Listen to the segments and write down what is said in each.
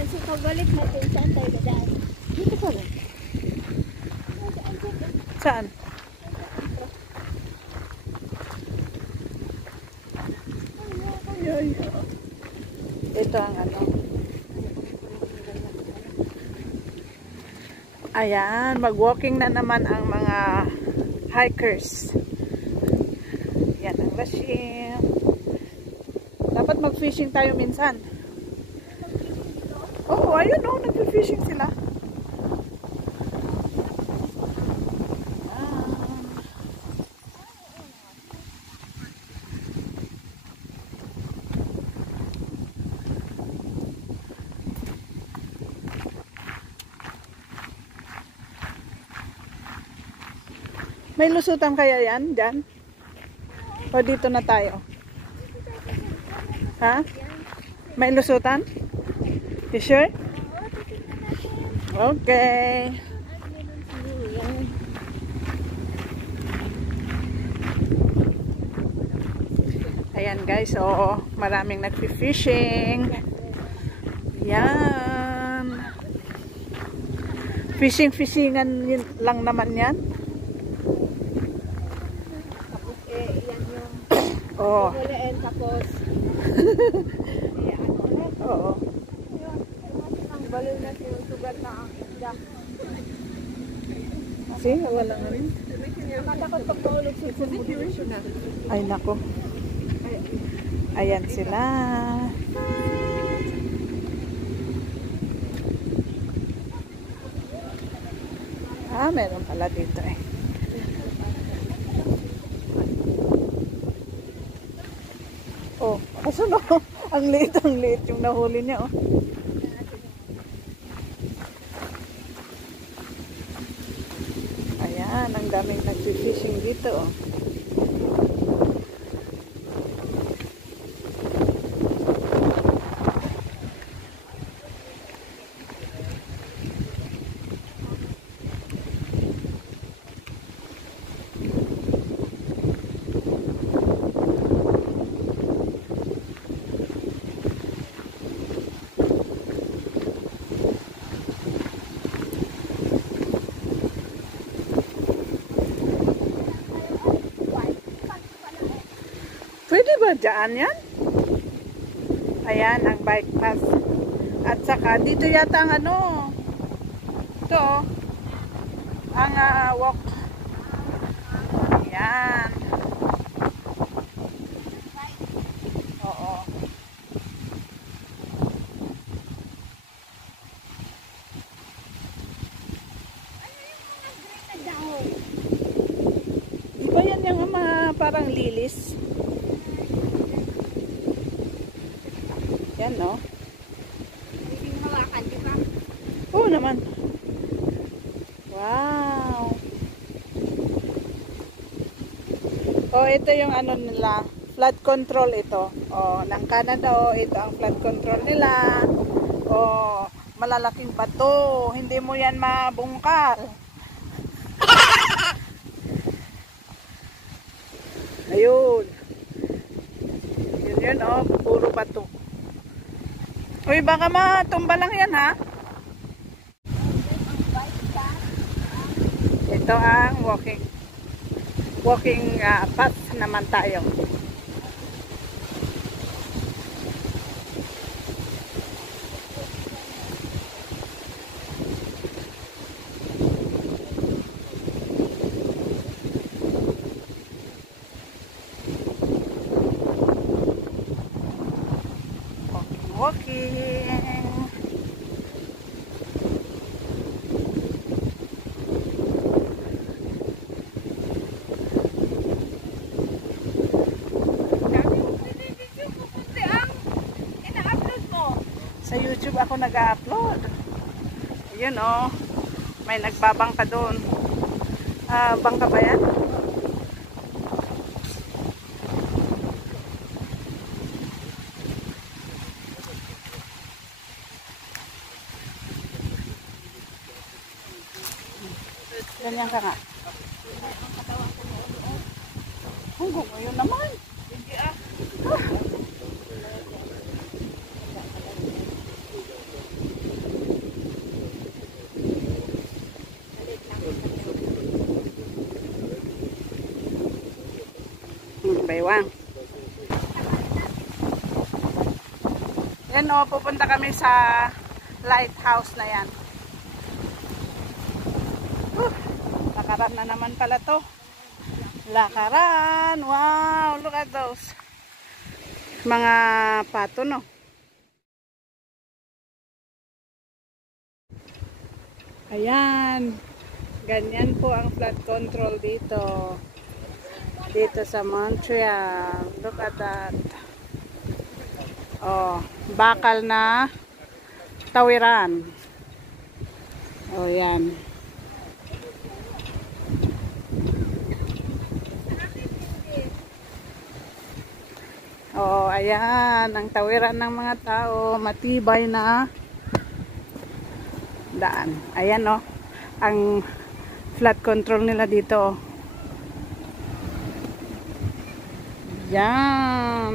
Sa kabalik natin, saan tayo dadaan? Dito pa rin. Saan? Ito ang ano. Ayan, mag-walking na naman ang mga hikers. Yan ang Rachel. Dapat mag-fishing tayo minsan. Oh, ayun oh, nag-fishing sila. May lusutan kaya yan dyan? O dito na tayo? Ha? May lusutan? You sure? Okay. Ayan guys, oo, maraming nag-fishing. Yan. Fishing-fishingan lang naman yan. Oh. Tapos, oo. ang baliw na sinusugat na ang isda. See, wala na rin. Nakatakot pag maulog sa sumudirisyon na. Ay, nako. Ayan sila. Ah, meron pala dito eh. Oh, kaso no, ang liit yung nahuli niya, oh. Ayan, ang daming nag-fishing dito, oh. Pwede ba dyan yan? Ayan, ang bike pass. At saka, dito yata ang ano. Ito, ang walk. Ayan. Oo. Di ba yan yung mga parang lilis? Yan, no? Pwedeng hawakan, di ba? Oo naman. Wow. Oh, ito yung ano nila. Flood control ito. Oh, ng Canada, oh, ito ang flood control nila. Oh, malalaking bato. Hindi mo yan mabungkal. Ayun. Yun, oh, puro bato. Uy, baka matumba lang yan, ha? Ito ang walking path naman tayo. Walking. Sa YouTube ako nag-upload. Yun, oh. May nagbabangka doon. Bangka ba yan? Ganyan ka nga. Hanggang ngayon naman. Hindi ah. Aswang. Yan o, pupunta kami sa lighthouse na yan. Lakaran na naman pala to. Lakaran. Wow, look at those. Mga pato, no? Ayan. Ganyan po ang flood control dito. Dito sa Montreal. Look at that. Oh, bakal na tawiran. Oh, yan. Oh, ayan. Ang tawiran ng mga tao. Matibay na daan. Ayan, oh. Ang flood control nila dito. Yan.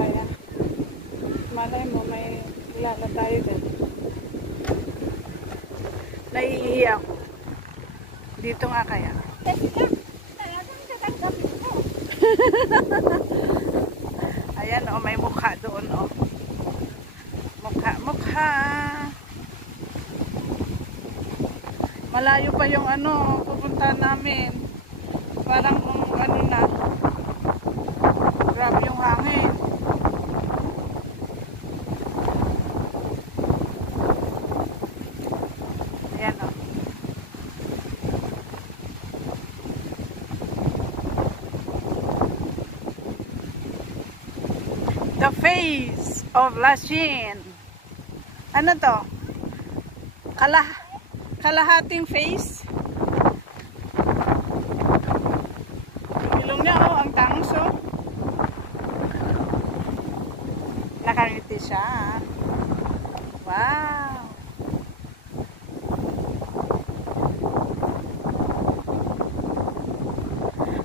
Ayan. Malay mo, may kilala tayo dyan. Naiiyak. Dito nga kaya. Ayan, oh, may mukha doon, oh. Mukha. Malayo pa yung ano, pupunta namin. Parang ano na. Grabe yung hangin. Ayan, oh. The face of Lachine. Ano to? Kalahating face. Yung ilong niya, oh, ang tangos, oh. Nakangiti siya. Wow.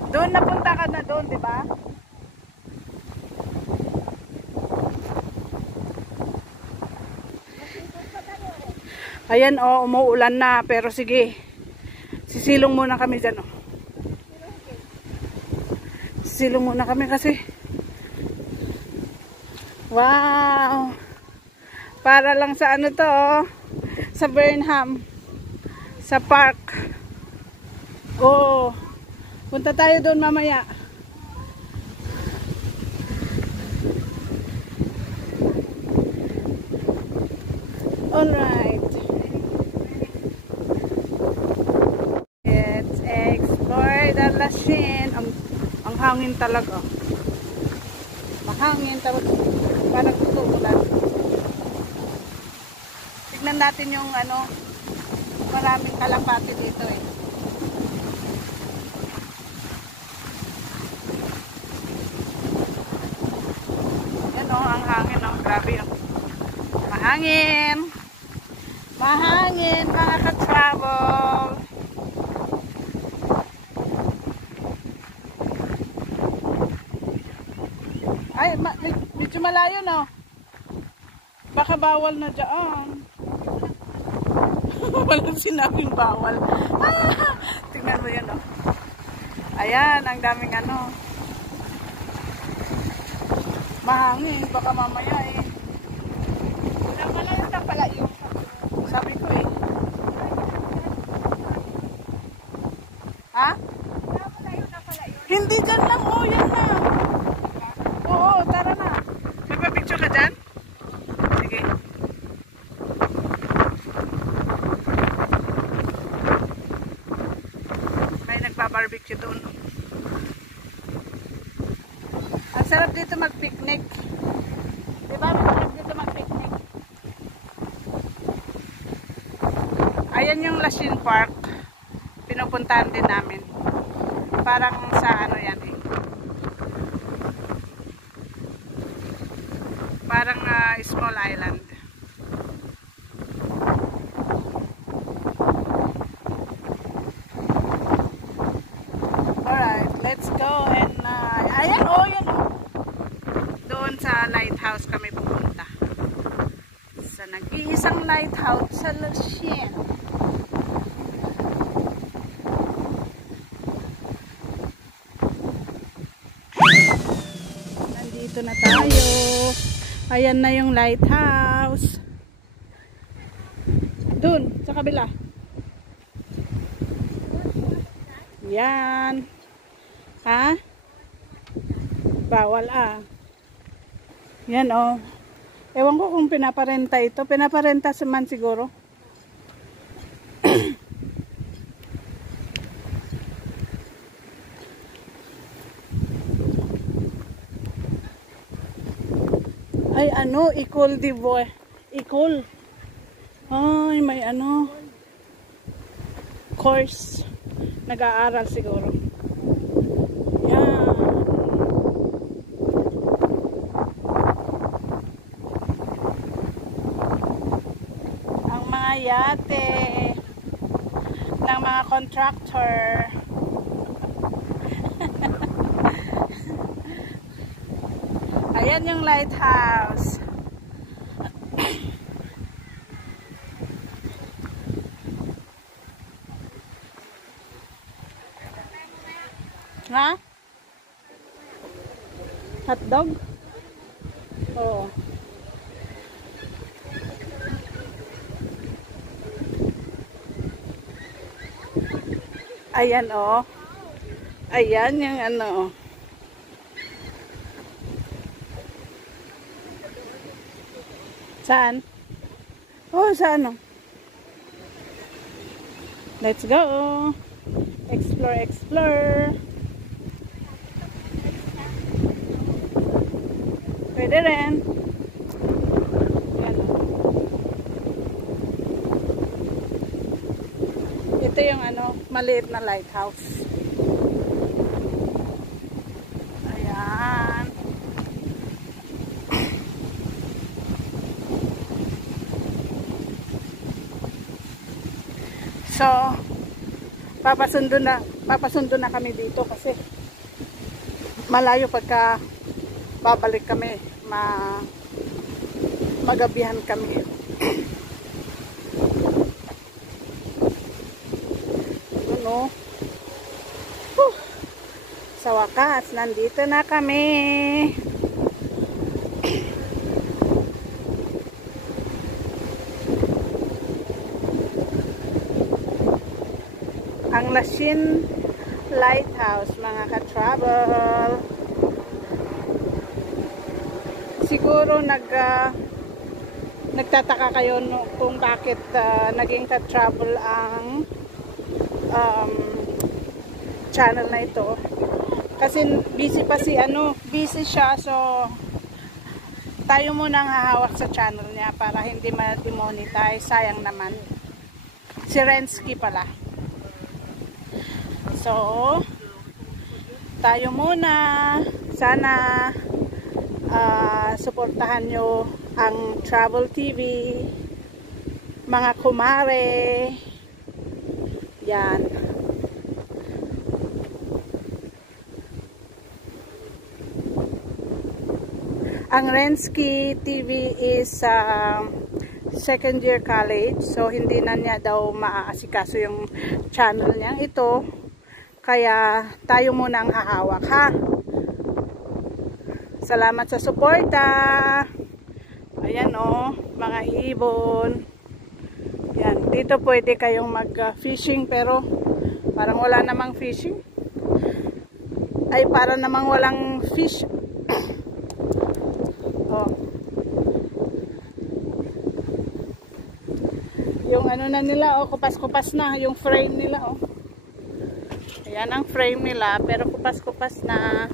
Doon napunta ka na doon, di ba? Ayan, oh, umuulan na, pero sige. Sisilong muna kami dyan, oh. Sisilong muna kami kasi. Wow. Para lang sa ano to, oh. Sa Burnham. Sa park. Oh. Punta tayo doon mamaya. Alright. Let's explore the Lachine. Ang hangin talaga. Mahangin talaga. Parang tutulan. Tignan natin yung ano, maraming kalapati dito eh. Yan o, ang hangin o. Grabe o. Mahangin. Mahangin mga ka-travel. Ay, medyo malayo no. Baka bawal na dyan. Walang sinabing bawal. Ah, tingnan mo yan o. Ayan, ang daming ano. Mahangin, baka mamaya eh. Malayo na pala yung Sabi ko eh. Ha? malayo na pala yun. Hindi dyan lang. Oh, yan na. Oo, tara na. Magpa-picture ka dyan? Sige. May nagpa-barbecue doon. Ang sarap dito mag-picnic. Diba? Masarap dito mag-picnic. Ayan yung Lachine Park. Pinupuntahan din namin. Parang sa ano yan eh. Parang small island. lighthouse kami pupunta. Sa nag-iisang lighthouse sa Lasien. Nandito na tayo. Ayan na yung lighthouse. Dun, sa kabila. Yan. Ha? Bawal Yan Ewan ko kung pinaparenta ito. Pinaparenta man siguro. Ay Ecole d'Ivoire. Ecole. Ay, may course. Nag-aaral siguro. Yan. Ang mga yate ng mga contractor. Ayan yung lighthouse. Ha? Hotdog? Oo. Ayan Ayan yung Saan? Saan Let's go. Explore. Pwede rin. Yan. Ito yung maliit na lighthouse. Ayan. So, papasundo na kami dito kasi malayo pagka babalik kami, magabihan kami. Sa wakas, nandito na kami. Ang Lasien Lighthouse, mga ka-travel. Siguro nagtataka kayo kung bakit naging ka-travel ang channel na ito. Kasi busy pa busy siya, so tayo muna ang hahawak sa channel niya para hindi ma-demonetize. Sayang naman. Si Rensky pala. So, tayo muna. Sana suportahan nyo ang Travel TV, mga kumare. Yan. Ang Rensky TV is second year college, so hindi na niya daw maaasikaso yung channel niya ito, kaya tayo muna ang hahawak, ha. Salamat sa suporta. Ayan mga ibon. Yan, dito pwede kayong mag-fishing, pero parang wala namang fishing. Ay, para namang walang fish. Yung na nila, kupas-kupas na yung frame nila, Ayan ang frame nila, pero kupas-kupas na.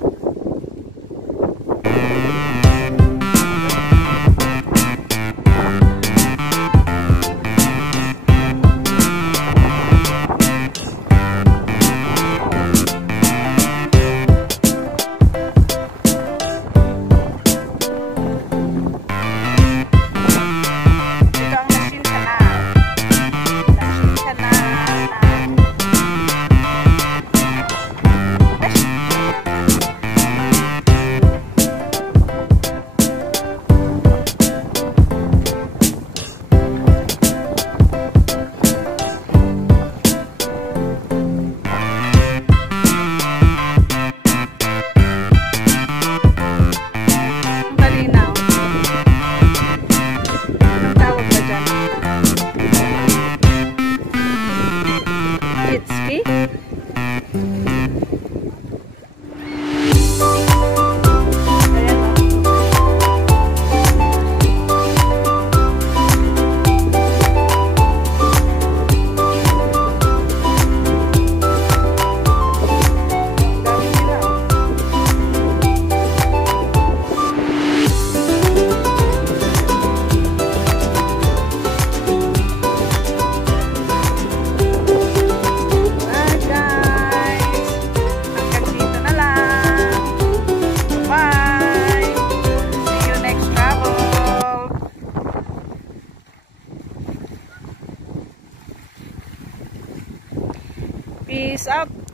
Peace out.